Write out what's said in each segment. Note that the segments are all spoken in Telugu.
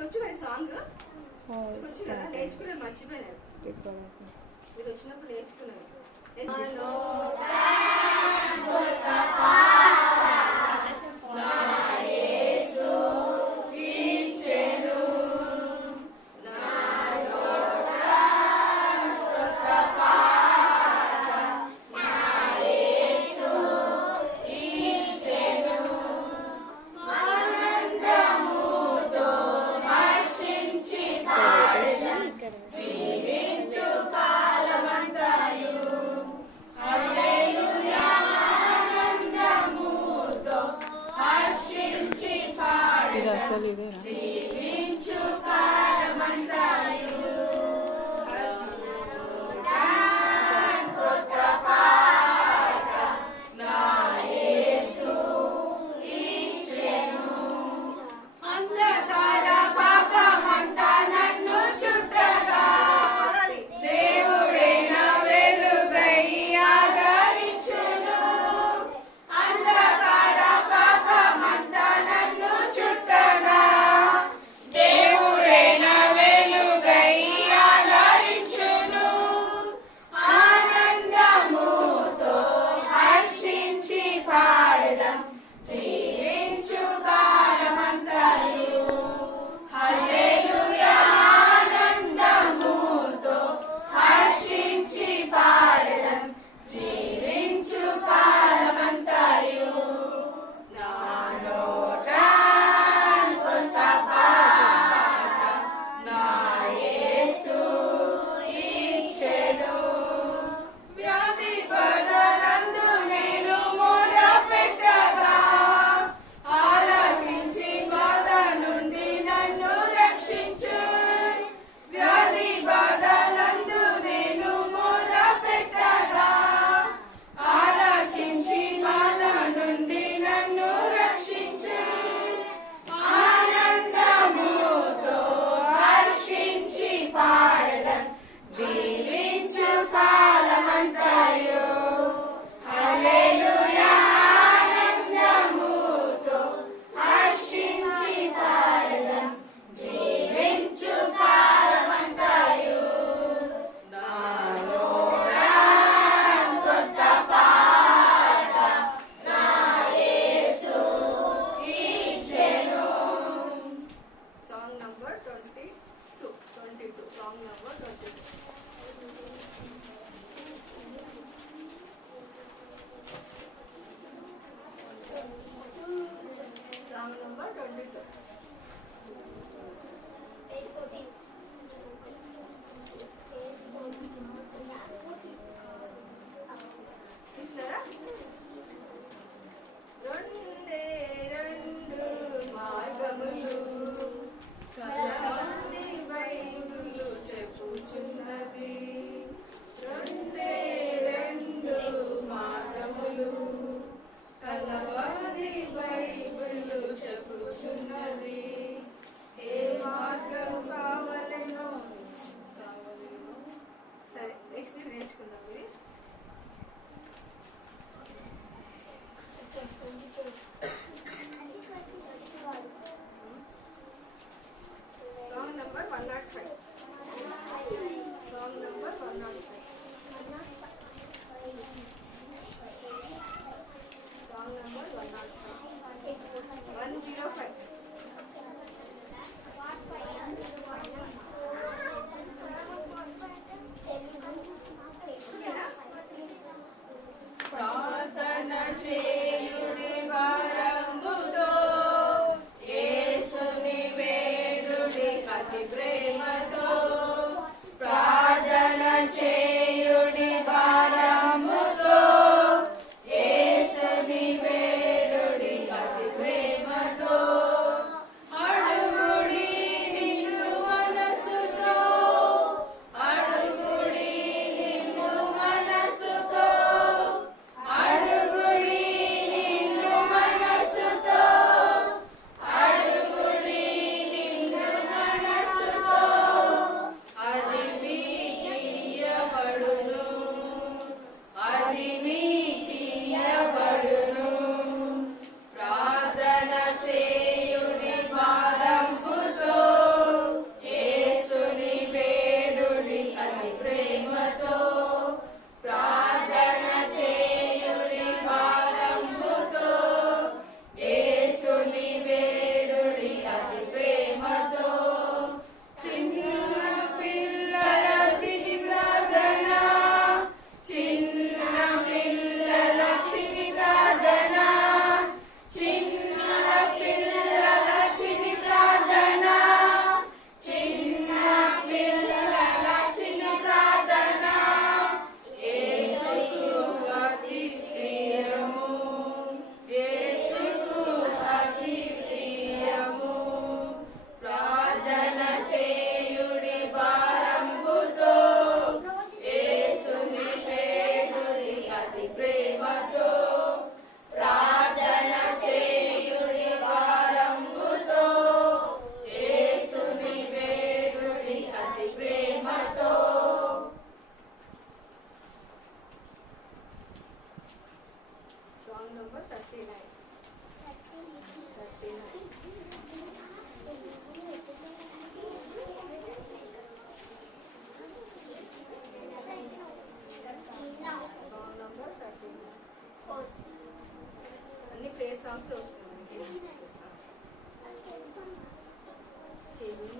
వచ్చు కదా సాంగ్ వచ్చు కదా నేర్చుకునే మర్చిపోయినారు మీరు వచ్చినప్పుడు నేర్చుకున్నారు ఇది అసలు ఇదేనా మనసుతో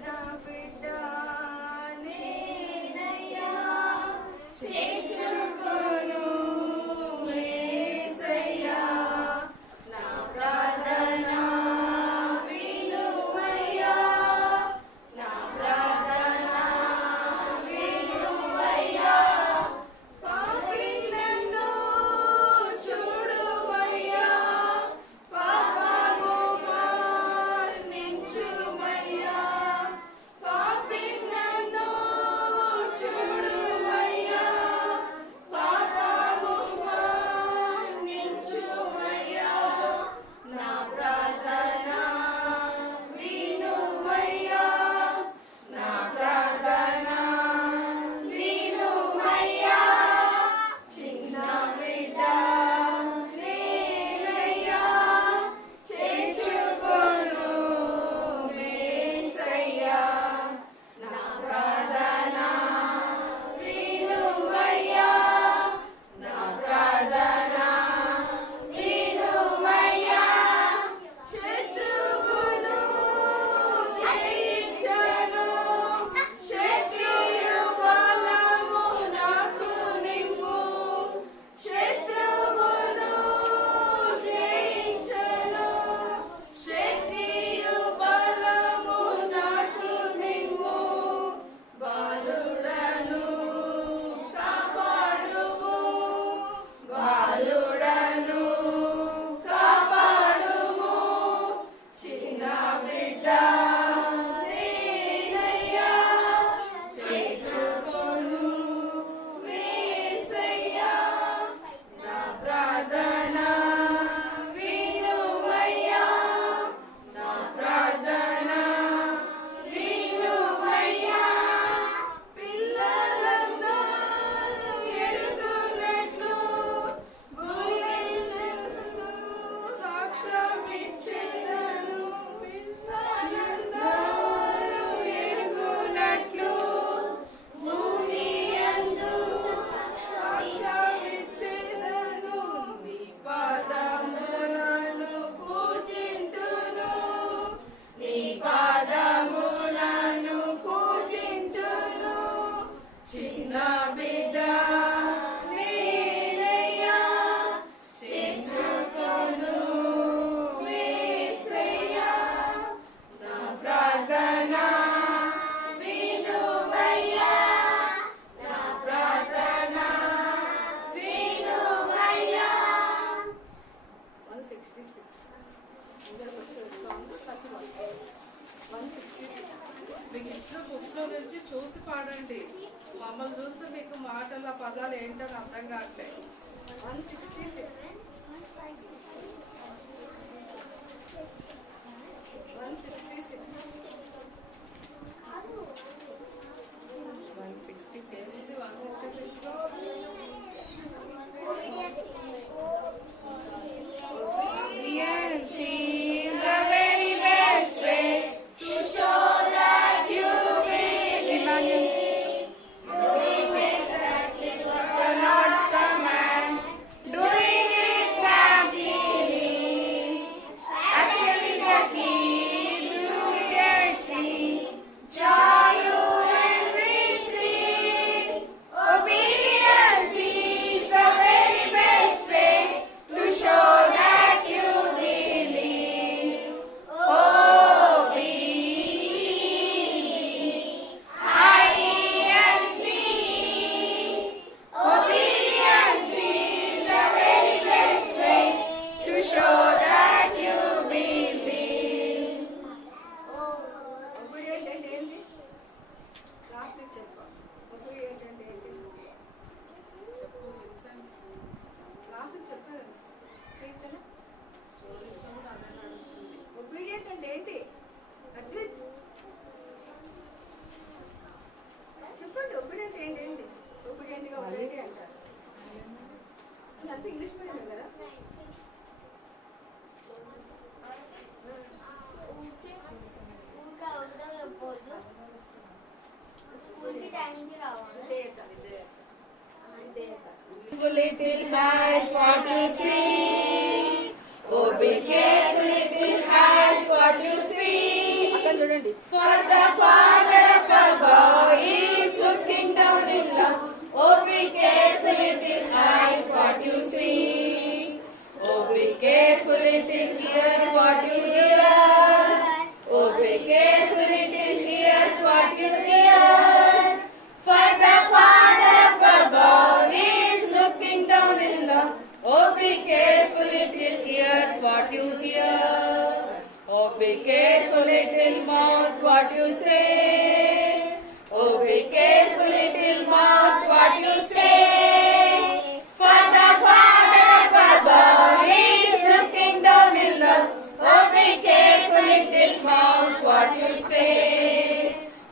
చిన్న బిడ్డ నేనయ్యా చేర్చుకొను యేసయ్యా నా ప్రార్థన వినుమయ్యా నా ప్రార్థన వినుమయ్యా పాపినన్ను చూడుమయ్యా పాపము మన్నించుమయ్యా పాపినన్ను చూడుమయ్యా పాపము మన్నించుమయ్యా నా ప్రార్థన వినుమయ్యా నా ప్రార్థన వినుమయ్యా చిన్న బిడ్డ నేనయ్యా చేర్చుకొను యేసయ్యా నా ప్రార్థన వినుమయ్యా నా ప్రార్థన వినుమయ్యా శత్రువును జయించను శత్రువు బలము నాకు నిమ్ము శత్రువును జయించను శక్తియు బలము నాకు నిమ్ము బాలుడను కాపాడుము బాలుడను కాపాడుము చిన్న బిడ్డ నేనయ్యా చేర్చుకొను యేసయ్యా నా ప్రార్థన వినుమయ్యా నా ప్రార్థన వినుమయ్యా పిల్లలందరూ ఎరుగునట్లు భూమియందు సాక్ష్యమిచ్చెదను పిల్లలందరూ ఎరుగునట్లు భూమియందు సాక్ష్యమిచ్చెదను నీ పాదములను పూజింతును నీ పాదములను పూజింతును చిన్న బిడ్డ నేనయ్యా చేర్చుకొను యేసయ్యా నా ప్రార్థన వినుమయ్యా నా ప్రార్థన వినుమయ్యా 166 అందరూ వచ్చేస్తాము 166 మీకు ఇచ్చిన బుక్స్ లో నుంచి చూసి పాడండి. మమ్మల్ని చూస్తే మీకు మాటల పదాలు ఏంటని అర్థం కావట్లేదు. 166 166 166 లో Obedience is the very best way to show that you Emmanuel 66 the Lord's command doing it simply actually the key to immediately joy you will receive. Obedience is the very best way to show that you believe. O-B-E-I-E-N-C. Obedience is the very best way to show that you believe. obedient అంటే ఏంటి లాస్ట్ చెప్పు obedient అంటే ఏంటి చెప్పు విన్సెంట్. లాస్ట్ చెప్పారు కీర్తన స్టోరీస్ లో కూడా అదే నడుస్తుంది. obedient అంటే ఏంటి అద్విత్ చెప్పండి obedient ఏంటి obedient గా ఉండండి అంటారు అంత ఇంగ్లీష్ మీడియం కదా ఊరికే అవుతాం చెప్పొద్దు. స్కూల్కి టైంకి రావాలి. విధేయత విధేయత Little eyes what to see. Oh, be careful, little eyes what you see. చూడండి. For the Father up above is looking down in love. Oh, be careful, little eyes, what you see. Oh, be careful, little ears, what you hear. Oh, be careful, little ears, what you hear. For the Father up above is looking down in love. Oh, be careful, little ears, what you hear. Oh, be careful, little mouth, what you say. Oh, be careful, little mouth, what you say. For the Father up above is looking down in love. Oh, be careful, little mouth, what you say.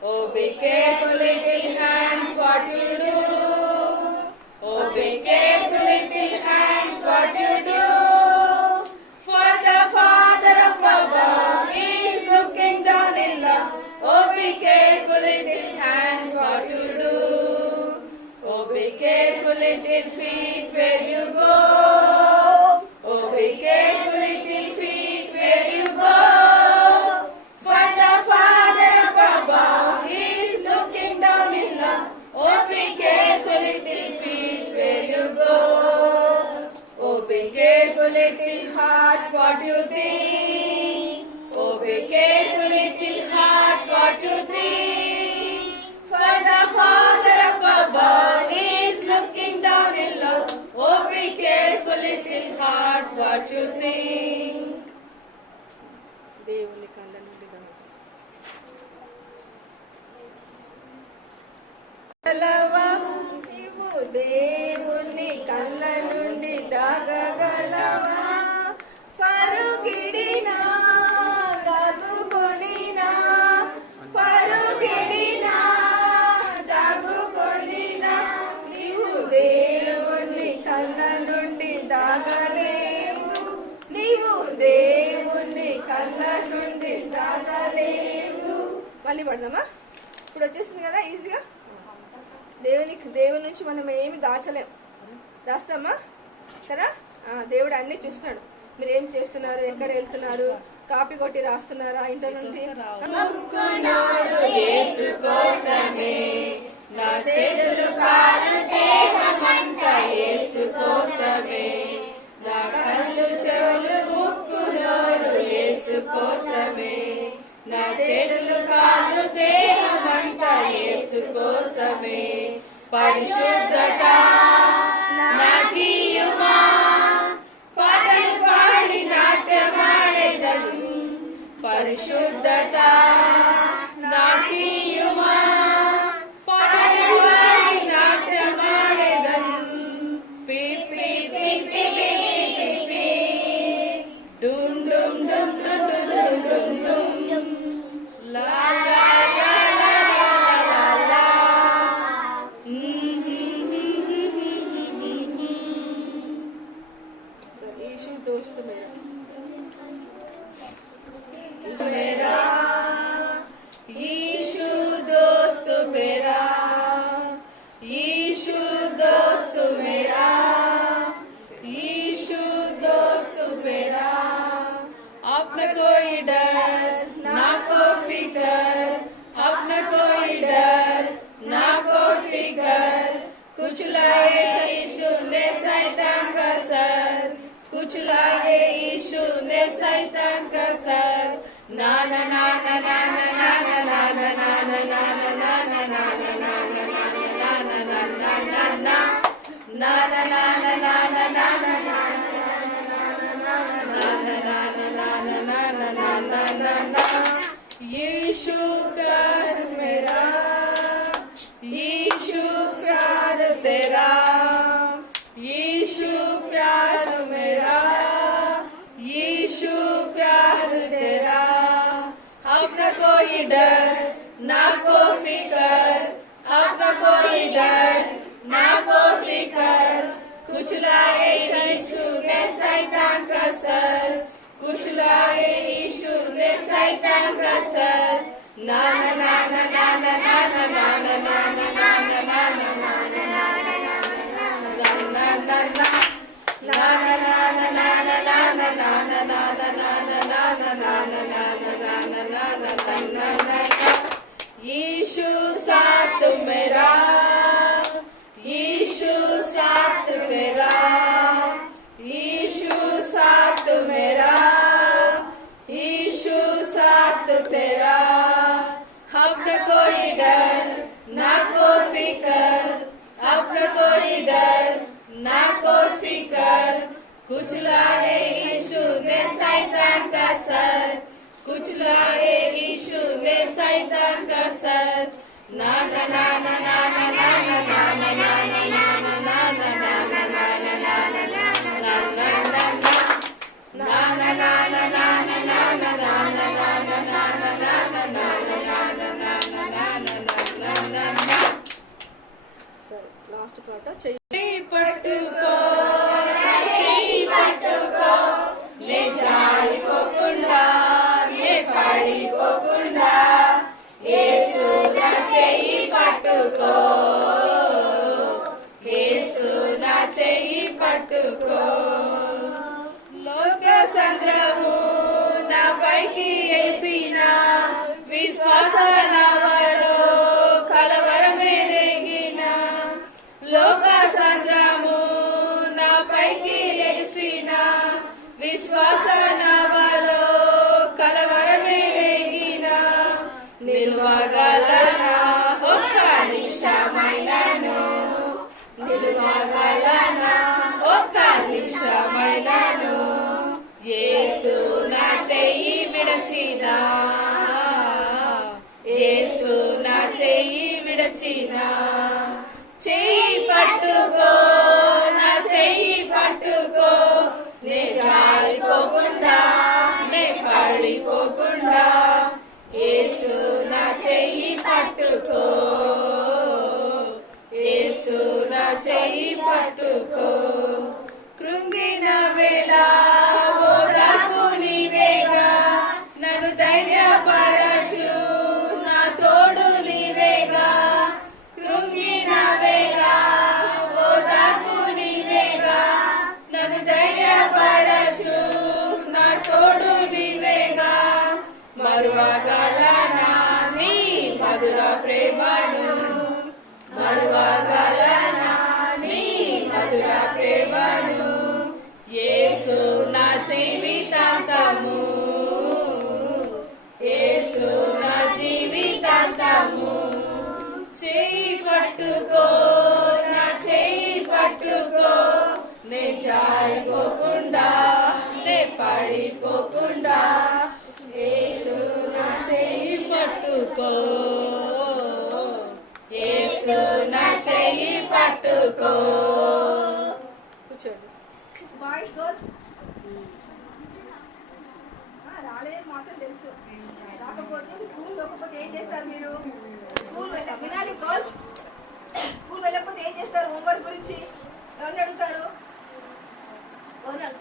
Oh, be careful, little hands, what you do. Oh, be careful, little hands, what you do. For the Father up above is looking down in love. Oh, be careful, little hands, what you do. Oh, be careful, little feet, where you go. Oh, be careful, little feet, where you go. For the Father up above is looking down in love. Oh, be careful, little feet, where you go. Oh, be careful, little heart, what you think. Oh, be careful, little heart, what you think. For the Father up above is looking down in love. Oh, be careful, little heart, what you think. దేవుని కళ్ళ నుండి దాగలవా, నీవు దేవుని కళ్ళ నుండి దాగగలవా. పరుగిడినా దాగుకొనినా, పరుగిడినా దాగుకొనినా, నీవు దేవుని కళ్ళ నుండి దాగలేవు. నీవు దేవుని కళ్ళ నుండి దాగలేవు. మళ్ళీ పడదామా? ఇప్పుడు వచ్చేసింది కదా ఈజీగా. దేవుని నుంచి మనం ఏమి దాచలేం. దాస్తామా కదా? దేవుడు అన్ని చూస్తున్నాడు. మీరు ఏం చేస్తున్నారు, ఎక్కడ వెళ్తున్నారు, కాపీ కొట్టి రాస్తున్నారా ఇంట్లో నుండి? ముక్కునోరు యేసు కోసమే, నా చేతులు కాలు దేహమంతా యేసు కోసమే. నా కళ్ళు చెవులు ముక్కు నోరు యేసు కోసమే. నా చేతులు కాలు దేహమంతా యేసు కోసమే. పరిశుద్ధత నాకీయుమా, పాటలు పాడి నాట్యమాడెదను. పరిశుద్ధత నాకీయుమా, పాటలు పాడి నాట్యమాడెదను. పిపి పిపి పిపి పిపి డుమ్ డుమ్ డుమ్ డుమ్ డుమ్ డుమ్ డుమ్ డుమ్ లా లా లా లా లా లా లా. यीशु दोस्त मेरा, मेरा यीशु दोस्त मेरा, यीशु दोस्त मेरा, यीशु दोस्त मेरा. अपना कोई डर ना को फिकर, अपना कोई डर ना को फिकर. कुछ लाए यीशु ने शैतान का सर, कुछ लाए यीशु ने शैतान का सर. ना ना ना ना ना ना ना ना ना ना ना ना ना ना ना ना ना यीशु प्यार मेरा, यीशु प्यार तेरा, यीशु प्यार मेरा, यीशु प्यार तेरा. अपना कोई डर ना को फिकर, अपना कोई डर ना को फिकर. कुछ लाए यीशु ने शैतान का सर, कुछ लाए यीशु ने शैतान का सर. ना ना ना ना ना ना ना ना ना ना ना ना ना ना ना ना ना यीशु साथ मेरा, यीशु साथ तेरा, यीशु साथ मेरा, यीशु साथ तेरा। अब न कोई डर ना कोई फिकर, अब न कोई डर ना कोई फिकर, कुचला है यीशु ने शैतान का सर, कुचला है यीशु ने शैतान का सर। ना ना ना ना ना ना ना ना ना ना ना ना ना ना ना ना ना ना సరే లాస్ట్ పాట చెయ్యి పట్టుకో నా చెయ్యి పట్టుకో, నే జారిపోకుండా నే పడిపోకుండా, యేసు నా చెయ్యి పట్టుకో, యేసు నా చెయ్యి పట్టుకో। లోక సంద్రము నా పైకి వేసిన విశ్వాస నావలో కలవరమే రేగిన, లోక సంద్రము నా పైకి వేసిన విశ్వాస నావలో కలవరమే రేగిన, నిలువగలనా ఒక్క నిమిషమైనను, నిలువగలనా ఒక్క నిమిషమైనను, యేసు నా చెయ్యి విడచిన, యేసు నా చెయ్యి విడచిన। చెయ్యి పట్టుకో నా చెయ్యి పట్టుకో, నే జారిపోకుండా నే పడిపోకుండా, యేసు నా చెయ్యి పట్టుకో, యేసు నా చెయ్యి పట్టుకో। కృంగిన వేళ ఓదార్పు నీవేగా, నన్ను ధైర్యపరచు నా తోడు నీవేగా, కృంగిన వేళ ఓదార్పు నీవేగా, నన్ను ధైర్యపరచు నా తోడు నీవేగా, మరువగలనా నీ మధుర ప్రేమను, మరువగలనా నీ మధుర ప్రేమను, యేసు నా జీవితాంతము, యేసు నా జీవితాంతము। చెయ్యి పట్టుకో నా చెయ్యి పట్టుకో, నే జారిపోకుండా నే పడిపోకుండా, యేసు నా చెయ్యి పట్టుకో, యేసు నా చెయ్యి పట్టుకో। కూర్చోండి బాయ్స్ గర్ల్స్ రాలేదు మాత్రం తెలుసు, రాకపోతే స్కూల్ వెళ్ళకపోతే ఏం చేస్తారు మీరు? స్కూల్ వినాలి గర్ల్స్, స్కూల్ వెళ్ళకపోతే ఏం చేస్తారు? హోంవర్క్ గురించి ఎవరిని అడుగుతారు?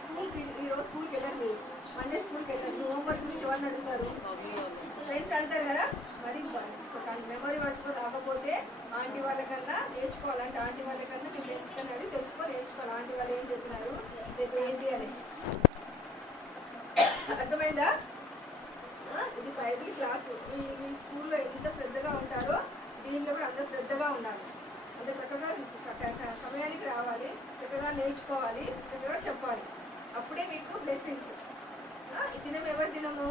స్కూల్కి ఈరోజు స్కూల్కి వెళ్ళరు, మీరు మండే స్కూల్కి వెళ్ళారు, మీ హోంవర్క్ గురించి ఎవరిని అడుగుతారు? ఫ్రెండ్స్ అడుగుతారు కదా, మరి మెమరీ వర్డ్స్ కూడా రాకపోతే ఆంటీ వాళ్ళకన్నా నేర్చుకోవాలంటే, ఆంటీ వాళ్ళకన్నా మీ ఫ్రెండ్స్ కన్నా అడిగి తెలుసుకొని నేర్చుకోవాలి, ఆంటీ వాళ్ళు ఏం చెప్పినారు రేపు ఏంటి అనేసి। అర్థమైందా? ఇది బైబిల్ క్లాసు, మీ స్కూల్లో ఎంత శ్రద్ధగా ఉంటారో దీంట్లో కూడా అంత శ్రద్ధగా ఉండాలి, అంత చక్కగా సమయానికి రావాలి, చక్కగా నేర్చుకోవాలి, చక్కగా చెప్పాలి, అప్పుడే మీకు బ్లెస్సింగ్స్। ఈ దినం ఎవరి దినము?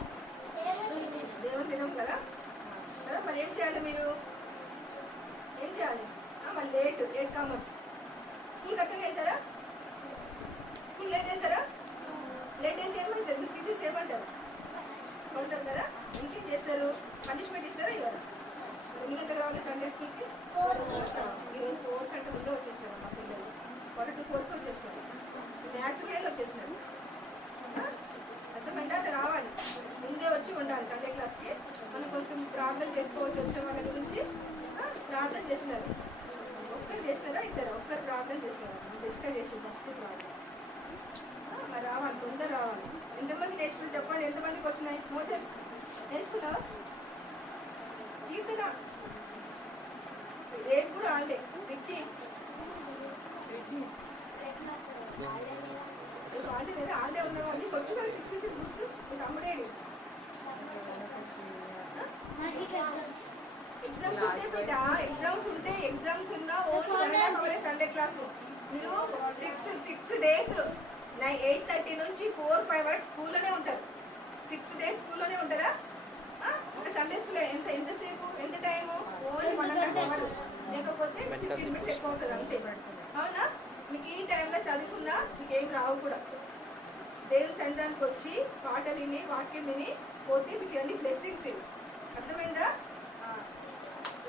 దేవుని దినం కదా, మరి ఏం చేయాలి మీరు? ఏం చేయాలి? మరి లేట్ కామర్స్ స్కూల్ కట్టంగా వెళ్తారా? స్కూల్ లేట్ వెళ్తారా? లేట్ అయితే ఏమంటారు? మీ టీచర్స్ ఏమంటారు? కొడతారు కదా, ఇంకేం చేస్తారు? పనిష్మెంట్ ఇస్తారా? ఇవ్వరా? ఎన్ని గంటలు రావాలి సండే స్కూల్కి? ఈరోజు 4 గంటల ముందే వచ్చేసినారు మా పిల్లలు, 1 to 4కి వచ్చేసినారు, మ్యాథ్స్ కూడా వచ్చేసినారు। అర్థమైందా? అంటే రావాలి, ముందే వచ్చి ఉండాలి సండే క్లాస్కి, మనం కొంచెం ప్రార్థన చేసుకోవచ్చు, వచ్చే వాళ్ళ గురించి ప్రార్థన చేసినారు, ఒక్కరు చేసినారా? ఇద్దరు ఒక్కరు ప్రార్థన చేసినారు, డిస్కస్ చేసి ఫస్ట్ ప్రార్థన, మరి రావాలి, తొందర రావాలి। ఎంతమంది నేర్చుకుని చెప్పండి, ఎంతమందికి వచ్చినాయి? మోజెస్ నేర్చుకున్నావా? కీర్తన రేపు కూడా ఆల్డే, విక్కీ ఆల్డే లేదా? ఆల్డే ఉన్నవాళ్ళు వచ్చు కదా, 66 బుక్స్ మీకు అమ్ముడేది ఎగ్జామ్స్ ఉంటే బిడ్డ, ఎగ్జామ్స్ ఉన్నా ఓన్లీ సండే క్లాసు. మీరు 6 days 8:30 నుంచి 4-5 వరకు స్కూల్లోనే ఉంటారు. 6 days స్కూల్లోనే ఉంటారా? అంటే సండే స్కూల్ ఎంతసేపు, ఎంత టైము? ఓన్లీ 1.5 hour, లేకపోతే 15 minutes ఎక్కువ అవుతుంది అంతే. అవునా? మీకు ఈ టైంలో చదువుకున్నా మీకు ఏం రావు కూడా. దేవుని సన్నిధానికి వచ్చి పాటలు విని వాక్యం విని పోతే మీకు అన్ని బ్లెస్సింగ్స్ ఇవి. అర్థమైందా?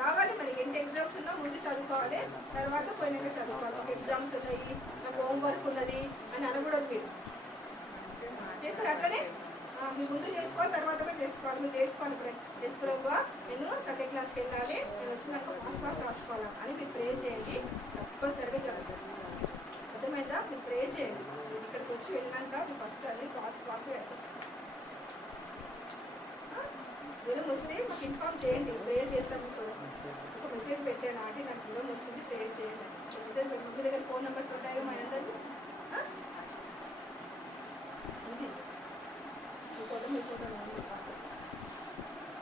రావాలి. మనకి ఎంత ఎగ్జామ్స్ ఉన్నా ముందు చదువుకోవాలి, తర్వాత పోయినాక చదువుకోవాలి. ఒక ఎగ్జామ్స్ ఉన్నాయి, నాకు హోంవర్క్ ఉన్నది అని అనకూడదు. మీరు చేస్తారు అట్లనే. మీరు ముందు చేసుకోవాలి, తర్వాత చేసుకోవాలి. మీరు చేసుకోవాలి. చేసుకోలేవా నేను సండే క్లాస్కి వెళ్ళాలి, నేను వచ్చినాక ఫాస్ట్ రాసుకోవాలా అని మీరు ప్రేర్ చేయండి. తప్పనిసరిగా జరుగుతుంది. అర్థమైందా? మీరు ప్రేర్ చేయండి. మీరు ఇక్కడికి వచ్చి వెళ్ళినాక మీరు ఫస్ట్ అన్ని ఫాస్ట్ చేయండి. దూరం వస్తే మాకు ఇన్ఫార్మ్ చేయండి, ప్రేయర్ చేస్తాం. మీకు ఒక మెసేజ్ పెట్టాను, ఆంటీ నాకు దూరం వచ్చింది ప్రేయర్ చేయండి. మెసేజ్ పెట్టి మీ దగ్గర ఫోన్ నెంబర్స్ ఉంటాయి మా అందరికీ.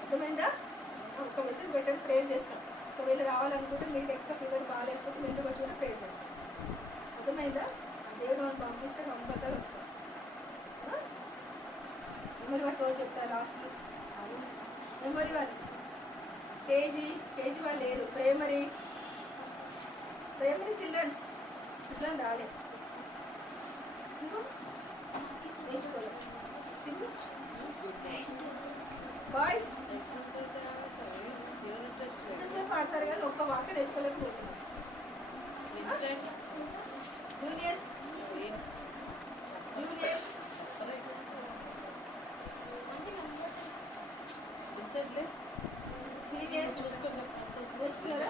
అర్థమైందా? ఒక మెసేజ్ పెట్టండి, ప్రేయర్ చేస్తాం. ఒకవేళ రావాలనుకుంటే మీకు ఎక్కడ ఫీవర్ బాగాలేకపోతే మీ ఇంటికి వచ్చి కూడా ప్రేయర్ చేస్తాం. అర్థమైందా? దేవుడు మనం పంపిస్తే కంపల్సరీ వస్తాం. మెమరీ వర్స్ ఎవరు చెప్తారు లాస్ట్లో? మెమరీ వర్స్ కేజీ వాళ్ళు లేరు. ప్రైమరీ చిల్డ్రన్ రాలే, నేర్చుకోలేదు. బాయ్స్ ఎంతసేపు ఆడతారు కానీ ఒక్క వాక్య నేర్చుకోలేకపోతున్నారు. జూనియర్స్ సీనియర్స్ నేర్చుకున్నారా?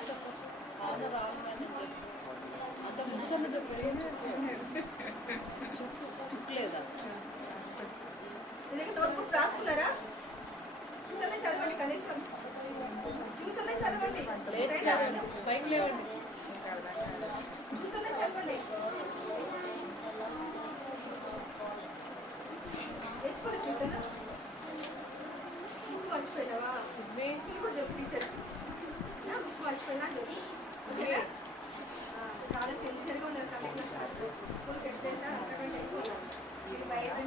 అంత ముందుకన్నా చెప్పలేదా? నోట్బుక్స్ రాసుకున్నారా? చూసనే చదవండి, కనీసం చూసనే చదవండి. బైక్ లేవండి, చూసనే చదవండి. నేర్చుకోలేదా? బుక్ మర్చిపోయినావా? కూడా చెప్పు టీచర్, బుక్ మర్చిపోయినా చెప్పు. చాలా సిన్సియర్గా ఉన్నారు. స్కూల్కి ఎట్లయితే అంతకంటే ఎక్కువ బైబిల్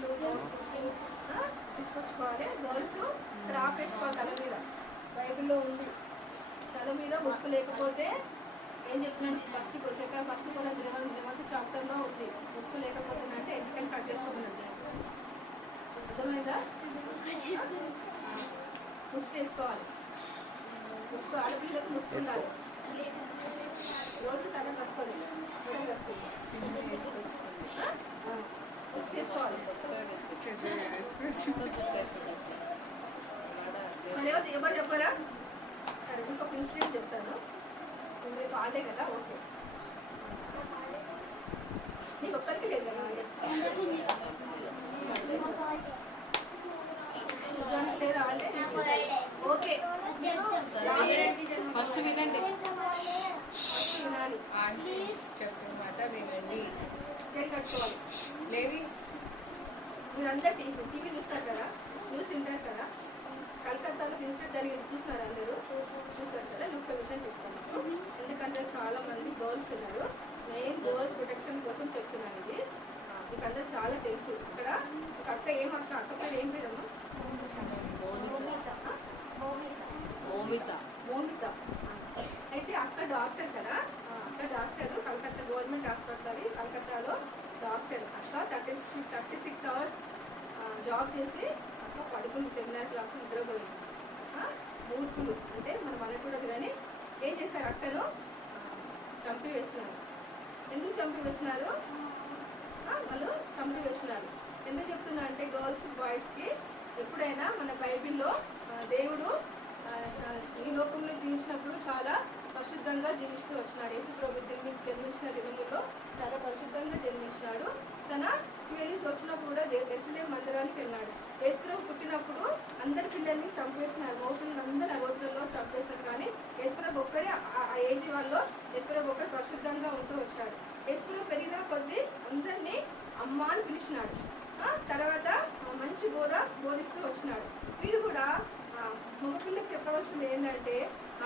తీసుకొచ్చుకోవాలి. గర్ల్స్ క్రాప్ వేసుకోవాలి తల మీద. బైబిల్లో ఉంది, తల మీద ముసుగు లేకపోతే ఏం చెప్తున్నాను? ఫస్ట్ కూడా 11th చాప్టర్లో ఉంది. ముసుగు లేకపోతే అంటే ఎంటికలు కట్ చేసుకోమన్నట్టు. అర్థమైందా? ముసుగు వేసుకోవాలి. ముసుగు ఆడపిల్లకు ముసుగు ఉండాలి. రోజు తల కట్టుకోలేదు, ముసుగు వేసుకోవాలి. ఎవరు చెప్పారా? సరే, ఇంకొక ఇన్సిడెంట్ చెప్తాను. రేపు ఆడే కదా, ఓకే. నీకు ఒక్కరికి లేదు కదా? సుజానికి లేదా ఆడే? ఓకే, ఫస్ట్ వినండి. వినాలి, చెప్పిన మాట వినండి. చేయి కట్టుకోవాలి. లేవి మీరందరూ టీవీ చూస్తారు కదా, న్యూస్ వింటారు కదా. కలకత్తాలో ఇన్సిడెంట్ జరిగింది, చూసినారు అందరూ? చూసారు కదా. నేను ఒక విషయం చెప్తాను మీకు. ఎందుకంటే చాలా మంది గర్ల్స్ ఉన్నారు. మెయిన్ గర్ల్స్ ప్రొటెక్షన్ కోసం చెప్తున్నాను ఇది. మీకు అందరూ చాలా తెలుసు. ఇక్కడ ఒక అక్క, అక్క పేరు ఏం పేరమ్మా? మోమిత. అయితే అక్క డాక్టర్ కదా. అక్క డాక్టర్, కలకత్తా గవర్నమెంట్ హాస్పిటల్ అది కలకత్తాలో డాక్టర్. అక్క 36 hours జాబ్ చేసి అక్క పడుకుంది సెమినార్ క్లాస్, నిద్రపోయింది. మూర్ఖులు అంటే మనం అనకూడదు కానీ ఏం చేశారు? అక్కను చంపివేస్తున్నారు. ఎందుకు చంపివేస్తున్నారు? వాళ్ళు చంపివేస్తున్నారు. ఎందుకు చెప్తున్నా అంటే గర్ల్స్ బాయ్స్కి ఎప్పుడైనా మన బైబిల్లో దేవుడు ఈ లోకంలో జీవించినప్పుడు చాలా పరిశుద్ధంగా జీవిస్తూ వచ్చినాడు. యేసుప్రభు జన్మించిన దినముల్లో చాలా పరిశుద్ధంగా జన్మించినాడు. తన 12 years వచ్చినప్పుడు కూడా యెరూషలేము మందిరానికి వెళ్ళాడు. యేసుప్రభు పుట్టినప్పుడు అందరి పిల్లల్ని చంపేసినారు, మోసులను అందరి రోజులలో చంపేసినారు. కానీ యేసుప్రభు ఒక్కడే ఆ ఏజ్ వాళ్ళు యేసుప్రభు ఒక్కడే పరిశుద్ధంగా ఉంటూ వచ్చాడు. యేసుప్రభు పెరిగిన కొద్దీ అందరినీ అమ్మ అని పిలిచినాడు. తర్వాత మంచి బోధిస్తూ వచ్చినాడు. వీడు కూడా మగపిల్లకి చెప్పవలసింది ఏంటంటే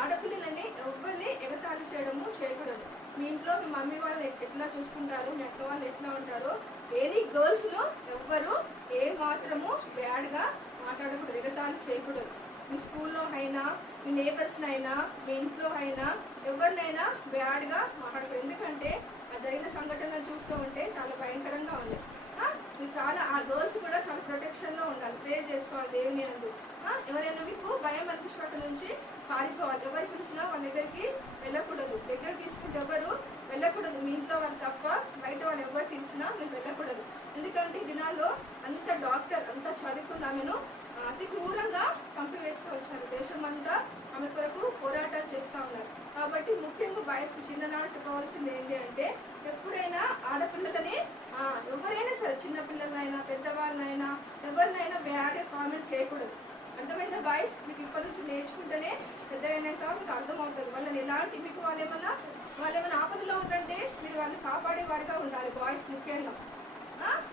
ఆడపిల్లలని ఎవరిని ఎగతాళి చేయడము చేయకూడదు. మీ ఇంట్లో మీ మమ్మీ వాళ్ళు ఎట్లా చూసుకుంటారు, మీ అక్క వాళ్ళు ఎట్లా ఉంటారో ఎనీ గర్ల్స్ను ఎవ్వరు ఏ మాత్రము బ్యాడ్గా మాట్లాడకూడదు, ఎగతాళి చేయకూడదు. మీ స్కూల్లో అయినా, మీ నేబర్స్నైనా, మీ ఇంట్లో అయినా ఎవరినైనా బ్యాడ్గా మాట్లాడకూడదు. ఎందుకంటే ఆ జరిగిన సంఘటనలు చూస్తూ ఉంటే చాలా భయంకరంగా ఉంది. మీరు చాలా ఆ గర్ల్స్ కూడా చాలా ప్రొటెక్షన్లో ఉండాలి, ప్రేయర్ చేసుకోవాలి దేవుని నందు. ఎవరైనా మీకు భయం అనిపించినట్టు నుంచి పారిపోవాలి. ఎవరు పిలిచినా వాళ్ళ దగ్గరికి వెళ్ళకూడదు, దగ్గర తీసుకుంటే ఎవరు వెళ్ళకూడదు. మీ ఇంట్లో వాళ్ళు తప్ప బయట వాళ్ళు ఎవరు తెలిసినా మీరు వెళ్ళకూడదు. ఎందుకంటే ఈ దినాల్లో అంత డాక్టర్ అంత చదువుకున్న ఆమెను అతి క్రూరంగా చంపివేస్తూ వచ్చారు. దేశమంతా ఆమె కొరకు పోరాటాలు చేస్తూ ఉన్నారు. కాబట్టి ముఖ్యంగా బాయ్స్కి చిన్ననాడు చెప్పవలసింది ఏంటి అంటే ఎప్పుడైనా ఆడపిల్లలని ఎవరైనా సరే, చిన్నపిల్లలైనా పెద్దవాళ్ళనైనా ఎవరినైనా బ్యాడ్ కామెంట్ చేయకూడదు. అర్థమైందా బాయ్స్? మీకు ఇప్పటి నుంచి నేర్చుకుంటేనే పెద్దగైనాక మీకు అర్థమవుతుంది. వాళ్ళని ఎలాంటి మీకు వాళ్ళు ఏమైనా ఆపదలో ఉంటుంటే మీరు వాళ్ళని కాపాడే వారిగా ఉండాలి. బాయ్స్ ముఖ్యంగా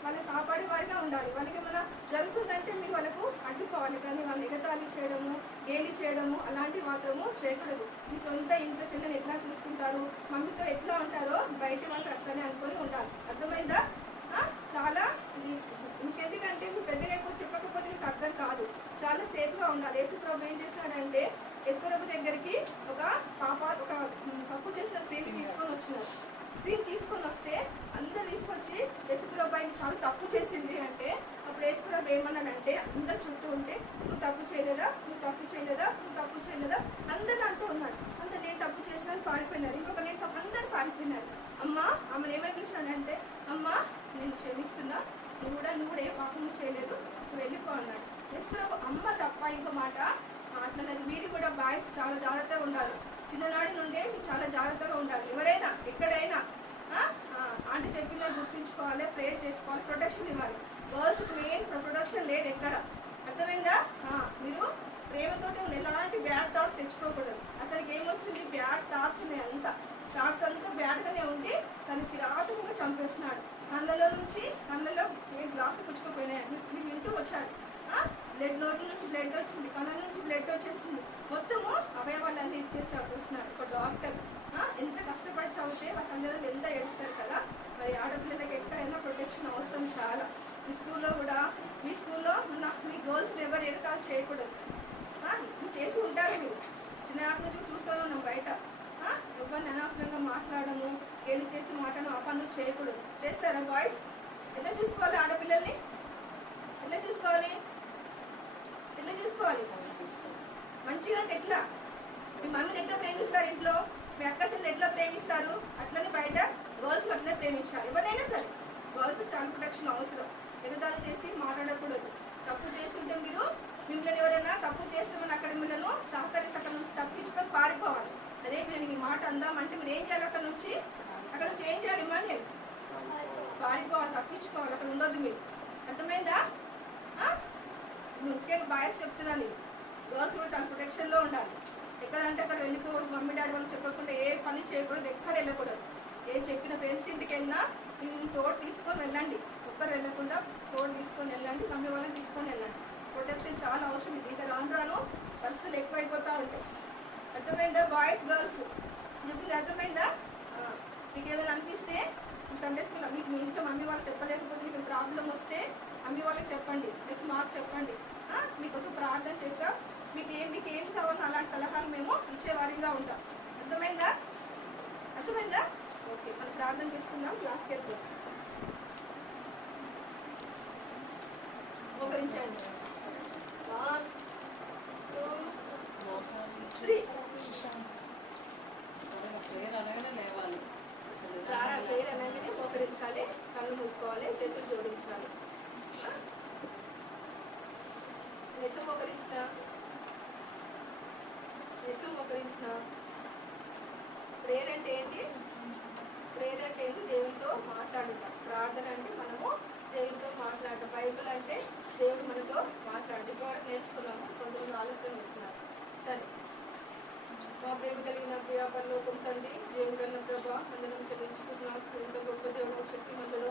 వాళ్ళని కాపాడే వారిగా ఉండాలి. వాళ్ళకి ఏమైనా జరుగుతుందంటే మీరు వాళ్ళకు అడ్డుకోవాలి, కానీ వాళ్ళని ఎగతాళి చేయడము, గేలి చేయడము అలాంటివి మాత్రము చేయకూడదు. మీ సొంత ఇంట్లో చెల్లెని ఎట్లా చూసుకుంటారు, మమ్మీతో ఎట్లా ఉంటారో బయట వాళ్ళు అట్లనే అనుకొని ఉండాలి. అర్థమైందా? చాలా ఇది ఇంకెందుకంటే మీరు పెద్దగా ఎక్కువ చెప్పకపోతే మీకు అర్థం కాదు. చాలా సేఫ్గా ఉండాలి. యేసుప్రభు ఏం చేశాడంటే యేసుప్రభు దగ్గరికి ఒక తప్పు చేసిన స్త్రీని తీసుకొని వచ్చినారు. స్త్రీని తీసుకొని వస్తే అందరు తీసుకొచ్చి యేసుప్రభు ఆయన చాలా తప్పు చేసింది అంటే అప్పుడు యేసుప్రభు ఏమన్నాడంటే అందరు చుట్టూ ఉంటే నువ్వు తప్పు చేయలేదా, నువ్వు తప్పు చేయలేదా, నువ్వు తప్పు చేయలేదా అందరు అంటూ ఉన్నాడు. అంత నేను తప్పు చేసిన పారిపోయినారు, ఇంకొక నేను తప్పు, అందరు పారిపోయినారు. అమ్మా ఆమెను ఏమని పిలిచినాడంటే అమ్మా నేను క్షమిస్తున్నా, నువ్వు కూడా ఏ పాపము చేయలేదు, నువ్వు వెళ్ళిపో అన్నాడు. యేసుప్రభు అమ్మ తప్ప ఇంకో మాట మాట్లాడలేదు. మీరు కూడా బాయ్స్ చాలా జాగ్రత్తగా ఉండాలి. చిన్ననాటి నుండే మీరు చాలా జాగ్రత్తగా ఉండాలి. ఎవరైనా ఎక్కడైనా ఆంటీ చెప్పిందా గుర్తుంచుకోవాలి, ప్రేయర్ చేసుకోవాలి, ప్రొటెక్షన్ ఇవ్వాలి. గర్ల్స్కి మెయిన్ ప్రొటెక్షన్ లేదు ఎక్కడ. అర్థమైందా? మీరు ప్రేమతో ఎలాంటి బ్యాడ్ థాట్స్ తెచ్చుకోకూడదు. అతనికి ఏమొచ్చింది, బ్యాడ్ థాట్స్ ఉన్నాయి, థాట్స్ అంతా బ్యాడ్గానే ఉండి తనకి రాత్రిగా చంపేస్తున్నాడు. కళ్ళలో గ్లాసులు పుచ్చుకోపోయినాయి, మీరు వింటూ వచ్చారు. నోటి నుంచి బ్లడ్ వచ్చింది, కళ్ళ నుంచి బ్లడ్ వచ్చేసింది, మొత్తము అవయవాలన్నీ ఇచ్చేసి చంపేస్తున్నాడు. ఒక డాక్టర్ ఎంత కష్టపడి చదివితే వాళ్ళ తల్లిదండ్రులు ఎంత ఏడుస్తారు కదా. మరి ఆడపిల్లలకి ఎక్కడైనా ప్రొటెక్షన్ అవసరం చాలా. మీ స్కూల్లో కూడా, మీ స్కూల్లో ఉన్న మీ గర్ల్స్ని ఎవరు ఎగతాళి చేయకూడదు. మీరు చేసి ఉంటారు, మీరు చిన్ననాటి నుంచి చూస్తూనే ఉన్నాం బయట. ఎవరిని అనవసరంగా మాట్లాడము, గేలి చేసి మాట్లాడడం ఆ పనులు చేయకూడదు. చేస్తారా బాయ్స్? ఎట్లా చూసుకోవాలి ఆడపిల్లల్ని? ఎట్లా చూసుకోవాలి? మంచిగా అంటే ఎట్లా? మీ మమ్మీని ఎట్లా ప్రేమిస్తారు ఇంట్లో, మీ అక్క చెల్లి ఎట్లా ప్రేమిస్తారు, అట్లనే బయట గర్ల్స్ అట్లనే ప్రేమించాలి. ఎవరైనా సరే గర్ల్స్ చాలా ప్రొటెక్షన్ అవసరం. ఎగతాళి చేసి మాట్లాడకూడదు. తప్పు చేస్తుంటే మిమ్మల్ని ఎవరైనా తప్పు చేస్తామని అక్కడ మిమ్మల్ని సహకరిస్తే అక్కడ నుంచి తప్పించుకొని పారిపోవాలి. అదే మీరు ఈ మాట అందామంటే మీరు ఏం చేయాలి, అక్కడ నుంచి ఏం చేయాలి, ఇమ్మని పారిపోవాలి, తప్పించుకోవాలి, అక్కడ ఉండొద్దు మీరు. అర్థమైందా? ముఖ్యంగా బాయ్స్ చెప్తున్నాను, గర్ల్స్ కూడా చాలా ప్రొటెక్షన్లో ఉండాలి. ఎక్కడంటే అక్కడ వెళ్ళిపోవద్దు. మమ్మీ డాడీ వాళ్ళు చెప్పకుండా ఏ పని చేయకూడదు, ఎక్కడ వెళ్ళకూడదు. ఏ చెప్పిన ఫ్రెండ్స్ ఇంటికి వెళ్ళినా మీరు తోడు తీసుకొని వెళ్ళండి, ఒక్కరు వెళ్ళకుండా తోడు తీసుకొని వెళ్ళండి, మమ్మీ వాళ్ళని తీసుకొని వెళ్ళండి. ప్రొటెక్షన్ చాలా అవసరం. ఇది ఇంకా రాను పరిస్థితులు ఎక్కువైపోతూ ఉంటాయి. అర్థమైందా బాయ్స్ గర్ల్స్? చెప్పింది అర్థమైందా? మీకు ఏదైనా అనిపిస్తే సండే స్కూల్ మీకు మీ ఇంట్లో మమ్మీ వాళ్ళు చెప్పలేకపోతే మీకు ప్రాబ్లం వస్తే మమ్మీ వాళ్ళకి చెప్పండి, నెక్స్ట్ మాకు చెప్పండి. మీకోసం ప్రార్థన చేస్తాం. మీకు ఏం కావాలో అలాంటి సలహాలు మేము ఇచ్చేవారిగా ఉంటాం. అర్థమైందా? ఓకే, మనం ప్రార్థన చేసుకుందాం, క్లాస్కి వెళ్తాం. మోకరించండి. 1 2 3. ప్రేయర్ అనగానే లేవాలి, ప్రేయర్ అనగానే మోకరించాలి, కళ్ళు మూసుకోవాలి, చేతులు జోడించాలి. ఎట్లా మోకరించిన ప్రేయర్ అంటే ఏంటి? దేవునితో మాట్లాడుతాం. ప్రార్థన అంటే మనము దేవునితో మాట్లాడటం. బైబిల్ అంటే దేవుడు మనతో మాట్లాడటం. ఇప్పుడు నేర్చుకున్నాము, కొంతమంది ఆలోచన వచ్చినారు. సరే, మా ప్రేమ కలిగిన ప్రియాపరలోకం తండ్రి, దేవుడు కలిగిన ప్రభా వందనం చెల్లించుకుంటున్నాం. ఎంతో గొప్ప దేవుడు, శక్తి మందులో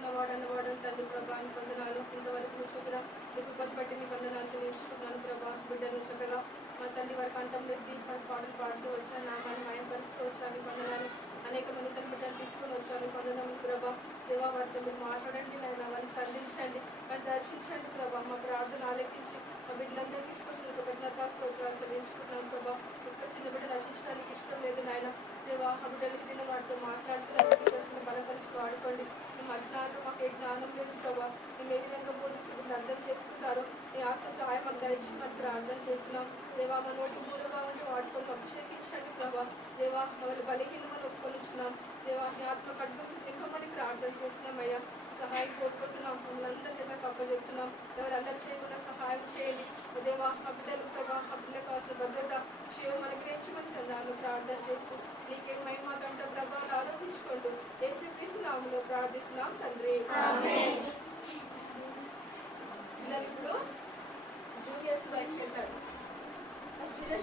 ఉన్నవాడని తండ్రి ప్రభా నీ వందనాలు. ఇంతవరకు నువ్వు చూపిన నీ కృపను బట్టి నీ వందనాలు చెల్లించుకున్నాను ప్రభా. బిడ్డను చక్కగా మా తండ్రి వారి కంఠం ఎత్తి పాటలు పాడుతూ వచ్చాను, నామాన్ని మయంపరుస్తూ వచ్చాను నీ వందనాలు. అనేక మంది తన బిడ్డలు తీసుకొని వచ్చాను నీ వందనాలు ప్రభా. దేవా వారితో మీరు మాట్లాడండి నాయన, వారిని సంధించండి, వారిని దర్శించండి ప్రభా. మా ప్రార్థన ఆలకించి మా బిడ్డలందరూ తీసుకొచ్చిన కృతజ్ఞతా స్తోత్రాలు చెల్లించుకుంటున్నాం ప్రభా. ఒక్క చిన్న బిడ్డ నశించడానికి ఇష్టం లేదు నాయన. దేవా ఆ బిడ్డలకి తిన్న వారితో మాట్లాడుతున్న బలపరిచి వాడుకోండి. మేము అజ్ఞానం, మాకు ఏ జ్ఞానం లేదు ప్రభా. మేము ఏ విధంగా బోధించి బిడ్డలు అర్థం చేసుకుంటారో నీ ఆత్మ సహాయం మాకు దయచి మాకు ప్రార్థన చేస్తున్నాం దేవా. మా నోటి మూలగా ఉండి వాడుకొని అభిషేకించండి ప్రభా. దేవా మమ్మల్ని బలహీనమని ఒప్పుకొనిచ్చున్నాం దేవా. నీ ఆత్మ ఖడ్గం నింపమని ప్రార్థన చేస్తున్నాం అయ్యా. సహాయం కోరుకుంటున్నాం, మమ్మల్ని అందరికీ అప్పచెప్తున్నాం. ఎవరు అందరు చేయకుండా సహాయం చేయండి దేవా. ఆ బిడ్డలు ప్రభా, ఆ బిడ్డలకు కావాల్సిన భద్రత క్షేమం అనుగ్రహించమని సన్నాను ప్రార్థన చేస్తూ నీకే మహిమ గంట ప్రభావాలు ఆరోపించుకుంటూ యేసుక్రీస్తు నామములో ప్రార్థిస్తున్నాం తండ్రి. పిల్లలు ఇప్పుడు జూనియర్స్ బయటకు వెళ్తారు.